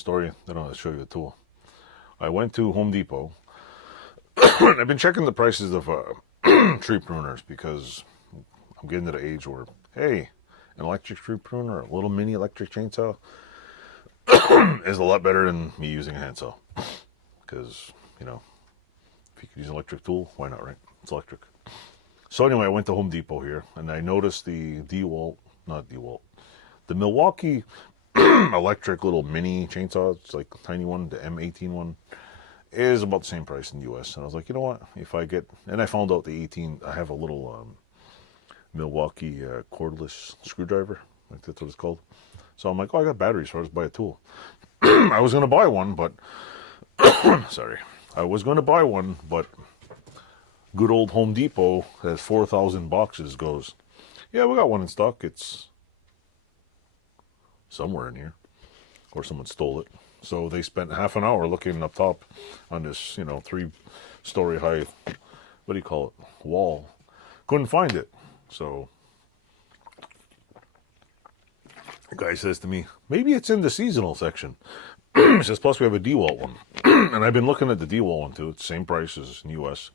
story, then I'll show you the tool. I went to Home Depot. I've been checking the prices of tree pruners because I'm getting to the age where, hey, an electric tree pruner, a little mini electric chainsaw is a lot better than me using a handsaw. Because, you know, if you could use an electric tool, why not, right? It's electric. So anyway, I went to Home Depot here, and I noticed the the Milwaukee electric little mini chainsaw. It's like a tiny one, the M18 one, is about the same price in the US. And I was like, you know what? If I get, and I found out the 18, I have a little Milwaukee cordless screwdriver, like that's what it's called. So I'm like, oh, I got batteries, so I'll just buy a tool. I was going to buy one, but sorry, I was going to buy one, but good old Home Depot has 4,000 boxes goes, yeah, we got one in stock. It's somewhere in here, or someone stole it. So they spent half an hour looking up top on this, 3-story high, what do you call it, wall. Couldn't find it. So the guy says to me, maybe it's in the seasonal section. He says, plus we have a DEWALT one. And I've been looking at the DEWALT one too. It's the same price as in the US.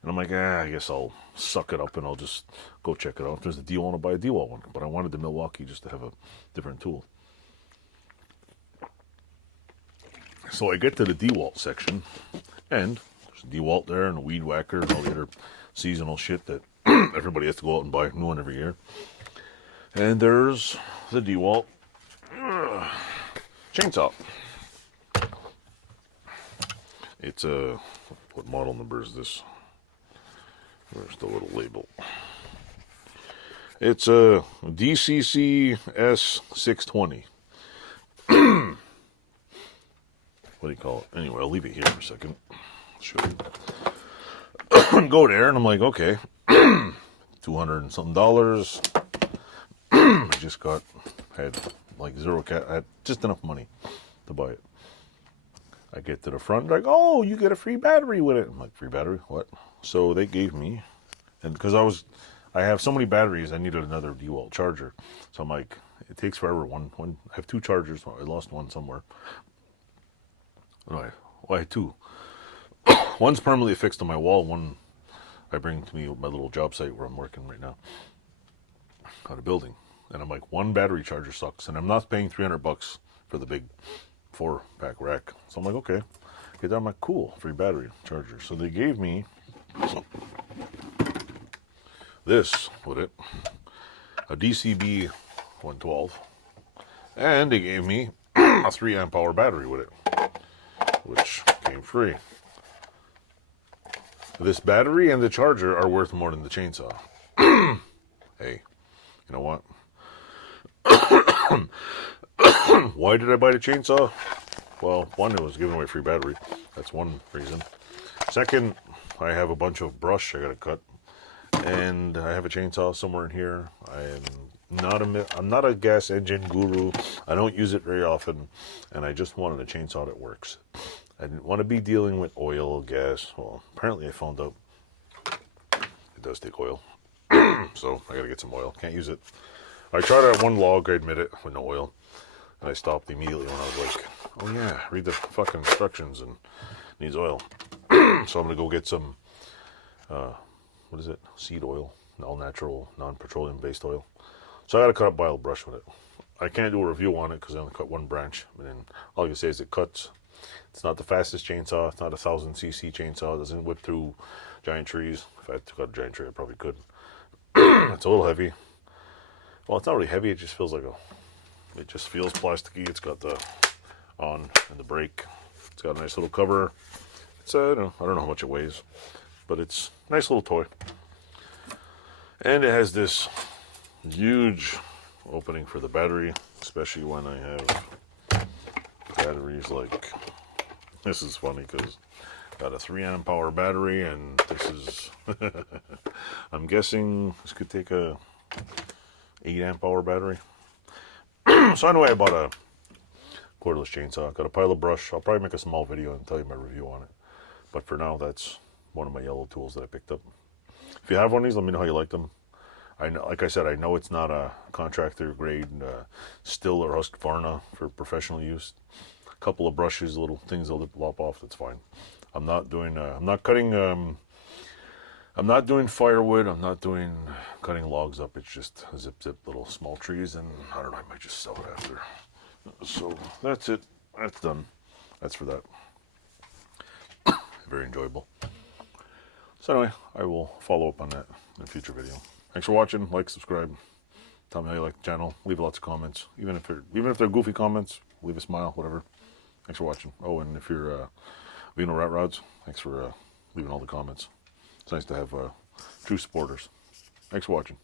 And I'm like, I guess I'll suck it up and I'll just go check it out. If there's a DEWALT, I'll buy a DEWALT one. But I wanted the Milwaukee just to have a different tool. So I get to the DEWALT section, and there's a DEWALT there and a weed whacker and all the other seasonal shit that everybody has to go out and buy a new one every year. And there's the DEWALT chainsaw. It's what model number is this? Where's the little label? It's a DCCS620. What do you call it? Anyway, I'll leave it here for a second. I'll show you. Go there, and I'm like, okay, $200 and something. I just had like I had just enough money to buy it. I get to the front, like, oh, you get a free battery with it. I'm like, free battery? What? So they gave me, and because I have so many batteries, I needed another DEWALT charger. So I'm like, it takes forever. One, I have 2 chargers. I lost one somewhere. Anyway, well, I had 2. One's permanently affixed to my wall. One I bring to me at my little job site where I'm working right now, on a building. And I'm like, one battery charger sucks, and I'm not paying $300 for the big 4-pack rack. So I'm like, okay. Get that. I'm like, cool, free battery charger. So they gave me this with it, a DCB 112, and they gave me a 3 amp hour battery with it, which came free. This battery and the charger are worth more than the chainsaw. Hey, you know what? Why did I buy the chainsaw? Well, one, it was giving away free battery. That's one reason. Second, I have a bunch of brush I gotta cut, and I have a chainsaw somewhere in here. I'm not a gas engine guru. I don't use it very often, and I just wanted a chainsaw that works. I didn't want to be dealing with oil, gas. Well, apparently I found out it does take oil. So I gotta get some oil. Can't use it. I tried it at one log, I admit it, with no oil. And I stopped immediately when I was like, oh yeah, read the fucking instructions and needs oil. So I'm gonna go get some, what is it? Seed oil. All natural, non-petroleum based oil. So I gotta cut up by a brush with it. I can't do a review on it because I only cut one branch. And then all I can say is it cuts. It's not the fastest chainsaw. It's not a 1000cc chainsaw. It doesn't whip through giant trees. If I had to cut a giant tree, I probably could. It's a little heavy. Well, it's not really heavy. It just feels like it just feels plasticky. It's got the on and the brake. It's got a nice little cover. It's I don't know how much it weighs, but it's a nice little toy. And it has this huge opening for the battery, especially when I have batteries like this. Is funny because got a 3 amp hour battery, and this is I'm guessing this could take a 8 amp hour battery. So anyway, I bought a cordless chainsaw. Got a pile of brush. I'll probably make a small video and tell you my review on it. But for now, that's one of my yellow tools that I picked up. If you have one of these, let me know how you like them. I know, like I said, I know it's not a contractor grade Stihl or Husqvarna for professional use. couple of brushes, little things that'll lop off. That's fine. I'm not doing. I'm not cutting. I'm not doing firewood. I'm not doing cutting logs up. It's just zip little small trees, and I don't know. I might just sell it after. So that's it. That's done. That's for that. Very enjoyable. So anyway, I will follow up on that in a future video. Thanks for watching. Like, subscribe. Tell me how you like the channel. Leave lots of comments. Even if they're goofy comments, leave a smile, whatever. Thanks for watching. Oh, and if you're Vino Rat Rods, thanks for leaving all the comments. It's nice to have true supporters. Thanks for watching.